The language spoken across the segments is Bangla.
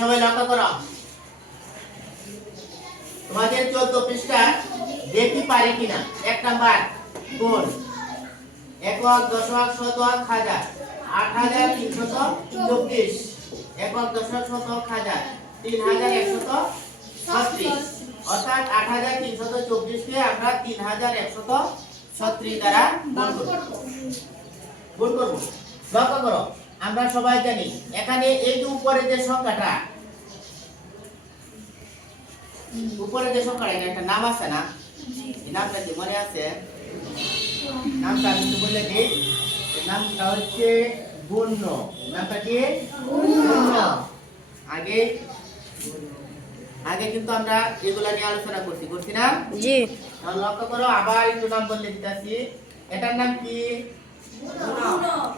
সবাই লক্ষ্য করো, তোমাদের 14 পৃষ্ঠা দেখি পারে কিনা। 1 নাম্বার গুণ একক দশক শতক হাজার 8324, একক দশক শতক হাজার 3136, অর্থাৎ 8324 কে আমরা 3136 দ্বারা গুণ করব। লক্ষ্য করো, আমরা সবাই জানি এখানে এই যে উপরে যে সংখ্যাটা, উপরে যে সংখ্যাটা একটা নাম আছে না, এই নামটা কি মনে আছে? নামটা আমি একটু বলে দিই। নামটা হচ্ছে গুণ্য। নামটা কি? গুণ্য। আগে কিন্তু আমরা এগুলা নিয়ে আলোচনা করছি না? জি। তাহলে লক্ষ্য করো, আবার একটু নাম বলে দিতেছি। এটার নাম কি?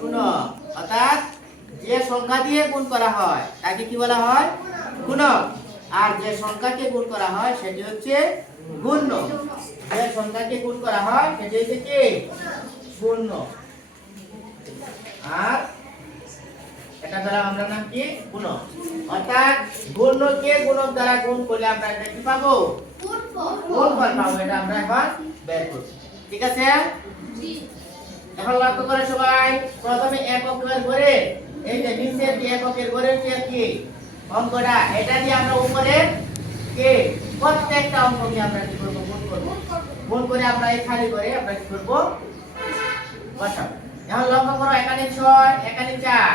গুণ। অর্থাৎ যে সংখ্যা দিয়ে গুণ করা হয় তাকে কি বলা হয়? গুণক। আর যে সংখ্যাকে গুণ করা হয় সেটি হচ্ছে গুণ্য। যে সংখ্যাকে গুণ করা হয় সেটি হচ্ছে কি? গুণ্য। আর এটা দ্বারা আমরা নাম কি? গুণক। অর্থাৎ গুণ্যকে গুণক দ্বারা গুণ করলে আমরা এটা কি পাবো? গুণফল পাবো। এটা আমরা এখন বের করব। ঠিক আছে? জি। এখন লক্ষ্য করে সবাই, প্রথমে এককের ঘরে এই যে নিচের যে এককের ঘরের যে কি অঙ্কটা, এটা দিয়ে আমরা উপরে কে প্রত্যেকটা অঙ্ককে আমরা কি করব? গুণ করব। গুণ করে আমরা এই খালি করে আমরা কি করব? বসাবো। এখন লক্ষ্য করো, এখানে 6, এখানে 4,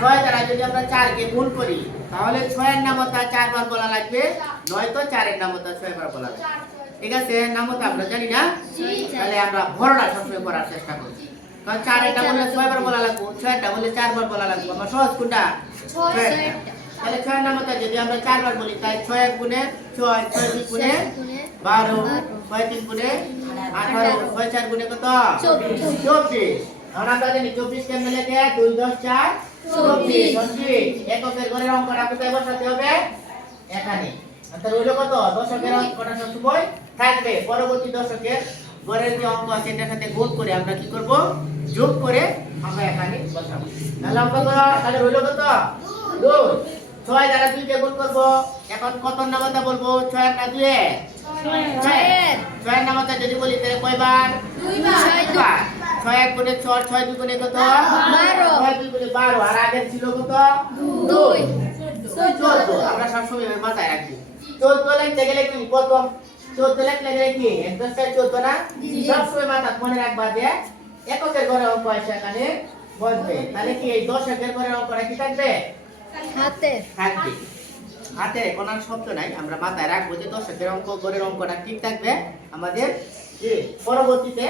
6 দ্বারা যদি আমরা 4 কে গুণ করি তাহলে 6 এর নামতা 4 বার বলা লাগবে, নয়তো 4 এর নামতা 6 বার বলা লাগবে। ঠিক আছে? নামতা আমরা জানি না, তাহলে আমরা ভরটা সবসময় করার চেষ্টা করি। কারণ 4 এটা বললে 6 বার বলা লাগবে, 6 এটা বললে 4 বার বলা লাগবে। আমরা সহজ কোনটা? 6 এটা। তাহলে 6 এর নামতা যদি আমরা 4 বার বলি, তাই 6 1 গুণে 6, 6 2 গুণে 12, 6 3 গুণে 18, 6 4 গুণে কত? 24। আমরা জানি 24 কেমনে লেখে? 2 10 4 24। এককের ঘরের অঙ্কটা কোথায় বসাতে হবে? এখানে। অর্থাৎ হইলো কত? দশকের অঙ্কটা সবসময় থাকবে। পরবর্তী দশকের ঘরের যে অঙ্ক আছে এটার সাথে গুণ করে আমরা কি করব? যোগ করে আমরা এখানে বসাবো। তাহলে অঙ্ক করো, তাহলে হইলো কত? 2। 6 দ্বারা 2 কে গুণ করব। এখন কত নামতা বলবো? 6 এর না 2 এর? 6 এর নামতা যদি বলি তাহলে কয়বার? 2 বার। 6 1 গুণে 6, 6 2 গুণে কত? 12। 6 2 গুণে 12। আর আগের ছিল কত? 2। 14। আমরা সবসময় মাথায় রাখবো। 14 লিখতে গেলে কি প্রথম 14 লিখতে গেলে কি 1 10 14 না? সবসময় মাথা মনে রাখবা যে এককের ঘরে অঙ্ক আছে এখানে বসবে। তাহলে কি এই দশকের ঘরে অঙ্কটা কি থাকবে? হাতে থাকবে। হাতে কোনো শব্দ নাই, আমরা মাথায় রাখবো যে দশকের অঙ্ক ঘরের অঙ্কটা ঠিক থাকবে। আমাদের কি পরবর্তীতে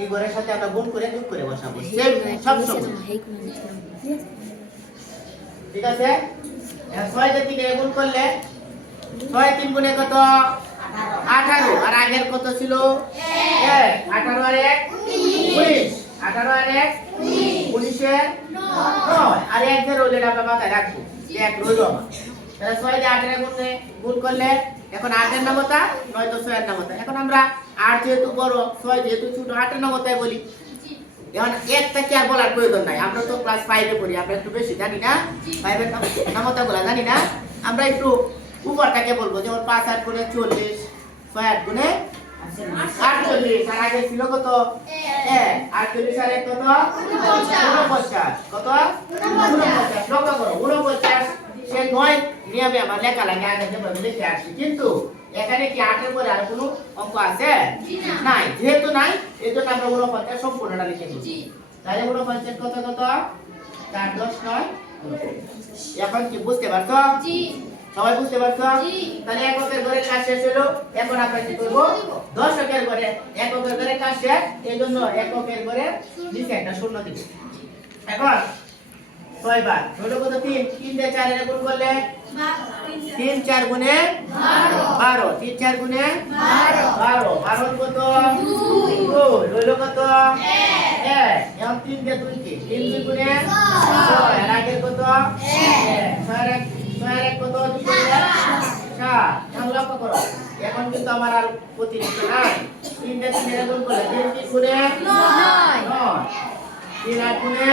এই ঘরের সাথে আমরা গুণ করে যোগ করে বসাবো সব সময়। ঠিক আছে? 6 কে 3 এ গুণ করলে 6 3 গুণে কত? 18। আর আগের কত ছিল? 1। 18 আর 1 19। 18 আর 1 19 এর 9। আর 1 যে রইল এটা আমরা মাথায় রাখবো যে 1 রইল আমার। তাহলে 6 দিয়ে 18 এ গুণ করলে এখন 8 এর নামতা নয়তো 6 এর নামতা। এখন আমরা 8 যেহেতু বড় 6 যেহেতু ছোট 8 এর নামতাই বলি। এখন একটা কি আর বলার প্রয়োজন নাই, আমরা তো ক্লাস 5 এ পড়ি, আমরা একটু বেশি জানি না, 5 এর নামতাগুলো জানি না। আমরা একটু উপরটাকে বলবো, যেমন 5 8 গুণে 40, 6 8 গুণে 48। আর আগে ছিল কত? 1। 48 আর 1 কত? 49। কত? 49। লক্ষ্য করো 49 সে 9 নিয়মে আমার লেখা লাগে আগে যেভাবে লিখে আসছি, কিন্তু এখানে কি 8 এর পরে আর কোনো অঙ্ক আছে? নাই। যেহেতু নাই এজন্য আমরা 49 সম্পূর্ণটা লিখে দেব। তাহলে 49 কত কত? 4 10 9। এখন কি বুঝতে পারছো? জি। সবাই বুঝতে পারছো? জি। তাহলে এককের ঘরের কাজ শেষ হলো। এখন আমরা কি করব? দশকের ঘরে এককের ঘরে কাজ শেষ, এজন্য এককের ঘরে নিচে একটা শূন্য দিব। এখন 6 বার হলো কত? 3। 3 দিয়ে 4 এর গুণ করলে 3 4 গুণে 12। 3 4 গুণে 12। 12 কত? 2। হলো কত? 1। এখন 3 দিয়ে 2 কে 3 2 গুণে 6। আর আগের কত? 1। 6 এর 1 কত? 2 গুণে 7। এখন লক্ষ্য করো, এখন কিন্তু আমার আর অতিরিক্ত নাই। 3 দিয়ে 3 এর গুণ করলে 3 3 গুণে 9। 3 8 গুণে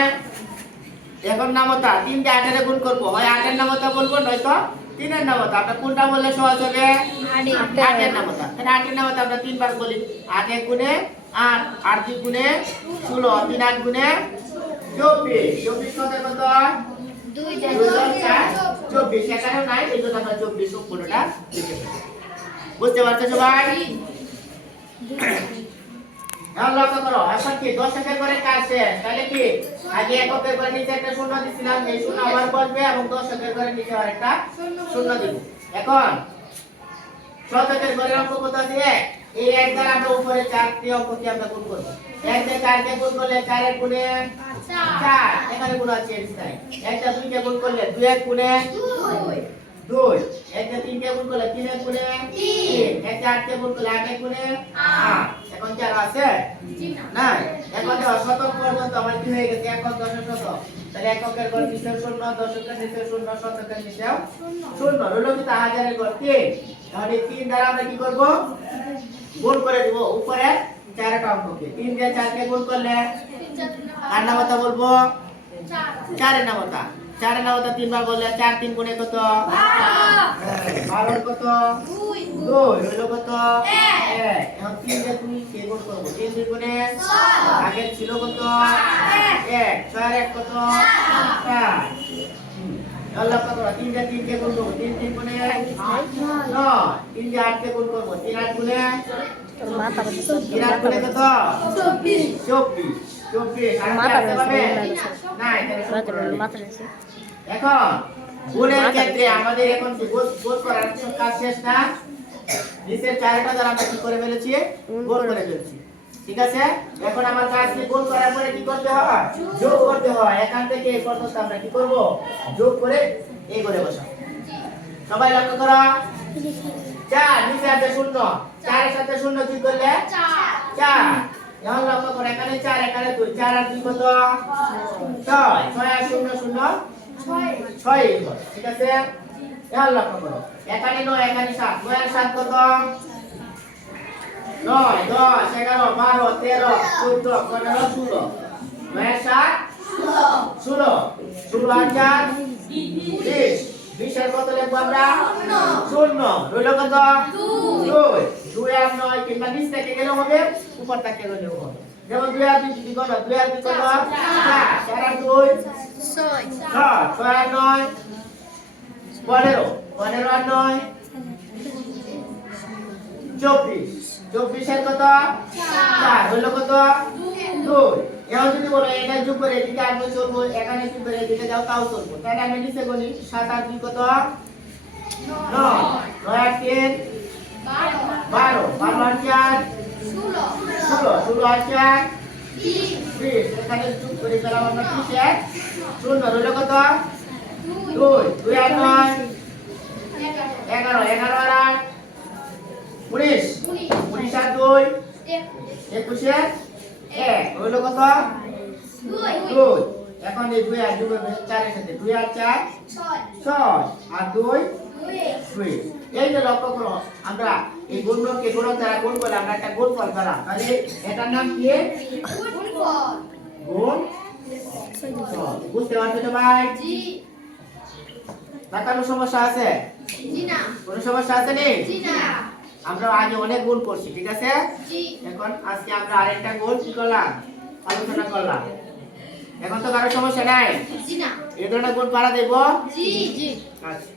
এখন নামতা 3 দিয়ে 8 এর গুণ করব, হয় 8 এর নামতা বলবো নয়তো 3 এর নামতা। আমরা কোনটা বললে সহজ হবে? 8 এর নামতা। তাহলে 8 এর নামতা আমরা 3 বার বলি। 8 1 গুণে 8, 8 2 গুণে 16, 3 8 গুণে 24, 24 কত কত? 2 4 24, এখানেও নাই, এই জন্য আমরা 24 সম্পূর্ণটা লিখে ফেলি। বুঝতে পারছো সবাই? এখন লক্ষ্য করো, এখন কি 10 এর ঘরে কাজ শেষ। তাহলে কি আগে এককের ঘরে নিচে একটা শূন্য দিছিলাম, এই শূন্য আবার বসবে এবং 10 এর ঘরে নিচে আরেকটা শূন্য দিব। এখন শতকের ঘরের অঙ্ক কত আছে? 1। এই 1 দ্বারা আমরা উপরে 4 দিয়ে অঙ্কটি আমরা গুণ করব। 1 দিয়ে 4 কে গুণ করলে 4 এর গুণে 4, এখানে গুণ আছে এখানে। 1 দিয়ে 2 কে গুণ করলে 2 এর গুণে 2, 1 দিয়ে 3 কে গুণ করলে 3 এর গুণে 3, 1 দিয়ে 8 কে গুণ করলে 8 এর গুণে 8। এখন কি আর আছে? না। এখন দেখো শতক পর্যন্ত আমার কি হয়ে গেছে? একক দশক শতক। তাহলে এককের ঘর নিচেও শূন্য, দশকের নিচেও শূন্য, শতকের নিচেও শূন্য। রইল কি তা হাজারের ঘর 3। তাহলে 3 দ্বারা আমরা কি করব? গুণ করে দেব উপরে 4 টা অঙ্ককে। 3 দিয়ে 4 কে গুণ করলে কার নামতা বলবো? 4 এর নামতা। 4 এর নামতা 3 বার বললে 4 3 গুণে কত? 12 কত? 2, রইল কত? 1। এখন 3 দিয়ে 2 কে গুণ করব। 3 2 গুণে 6, আগে ছিল কত? 1, 6 আর 1 কত? 4। আল্লাহ কত? 3 দিয়ে 3 কে গুণ করব। 3 3 গুণে 9, 3 দিয়ে 8 কে গুণ করব। 3 8 গুণে 3 8 গুণে কত? 24, 24 আর আসতে পারবে না, এখানে এখন গুণের ক্ষেত্রে আমাদের এখন গুণ করার কাজ শেষ না। নিচের 4টা দ্বারা আমরা কি করে ফেলেছি? গুণ করে ফেলেছি। ঠিক আছে, এখন আমার কাজ কি? গুণ করার পরে কি করতে হয়? যোগ করতে হয়। এখান থেকে এই পর্যন্ত আমরা কি করব? যোগ করে এই করে বসাবো। সবাই লক্ষ্য করো, 4 নিচে আছে 0, 4 এর সাথে 0 যোগ করলে 4। এখন লক্ষ্য করো, এখানে 4 এখানে 2, 4 আর 2 কত? 6, 6 আর 0 0 6। ঠিক আছে, এখন লক্ষ্য করো, এখানে 9 এখানে 7, 9 আর 7 কত? 9 10 11 12 13 14 15 16, 9 আর 7 16, 16 আর 4 20, 20 আর কত লিখবো আমরা? 0। রইল কত? 2, 2 আর 9 কিংবা নিচ থেকে গেলেও হবে, উপর থেকে গেলেও হবে। যেমন 2 আর 2 কি করব? 2 আর 2 কত? 4, 4 আর 2 6, 6 আর 9 15, 15 আর 9 24, 24 এর কত? 4, হলো কত? 2। এখন যদি বলো এটা যোগ করে এদিকে আসবে চলবো, এখানে যোগ করে এদিকে যাও তাও চলবো। তাহলে আমি নিচে বলি 7 আর 2 কত? 9, 9 আর 3 12, 12 আর 4 16, 16 আর 4 20। এখানে যোগ করে দিলাম আমরা 20 এর 0, হলো কত? 2, 2 আর 9 11, 11 আর 8 19, 19 আর 2 21 এর 1, হলো কত? 2। এখন এই 2 আর 2 4 এর সাথে 2 আর 4 6 আর 2 2। এই যে লক্ষ্য করো, আমরা এই গুণকে গুণক দ্বারা গুণ করলে আমরা একটা গুণফল পেলাম। তাহলে এটার নাম কি? গুণফল। বুঝতে পারছো সবাই? জি। কোনো সমস্যা আছে? জি না। কোনো সমস্যা আছে নি? জি না। আমরা আগে অনেক গুণ করছি, ঠিক আছে? জি। এখন আজকে আমরা আরেকটা গুণ কি করলাম? আলোচনা করলাম। এখন তো কারো সমস্যা নাই? জি না। এই ধরনের গুণ পারা দেব? জি জি। আচ্ছা।